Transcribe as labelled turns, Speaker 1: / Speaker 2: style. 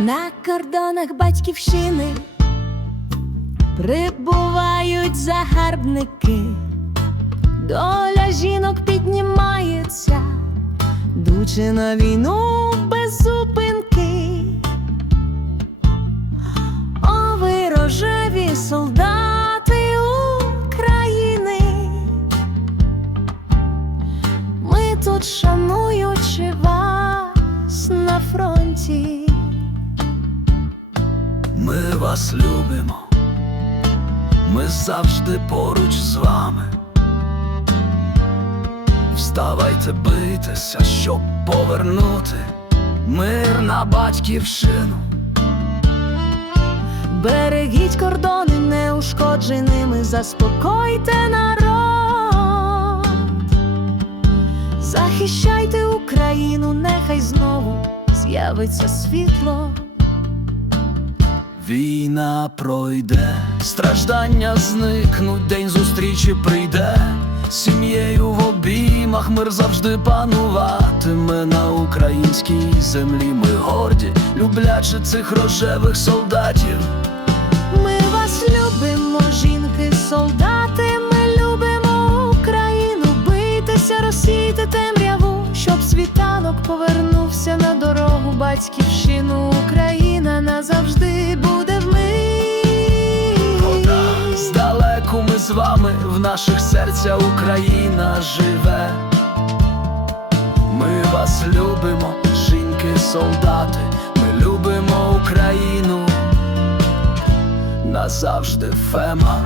Speaker 1: На кордонах батьківщини прибувають загарбники, доля жінок піднімається, дучи на війну без зупинки. О, ви рожеві солдати України. Ми тут шануючи вас на фронті.
Speaker 2: Вас любимо, ми завжди поруч з вами. Вставайте битися, щоб повернути мир на батьківщину.
Speaker 1: Берегіть кордони неушкодженими, заспокойте народ, захищайте Україну, нехай знову з'явиться світло.
Speaker 2: Війна пройде, страждання зникнуть, день зустрічі прийде. Сім'єю в обіймах мир завжди пануватиме на українській землі. Ми горді, люблячи цих рожевих солдатів.
Speaker 1: Ми вас любимо, жінки, солдати, ми любимо Україну, битися, розсійте темряву, щоб світанок повернувся на дорогу батьківщину. Україна назавжди
Speaker 2: з вами, в наших серця Україна живе. Ми вас любимо, жінки, солдати, ми любимо Україну. Назавжди фема.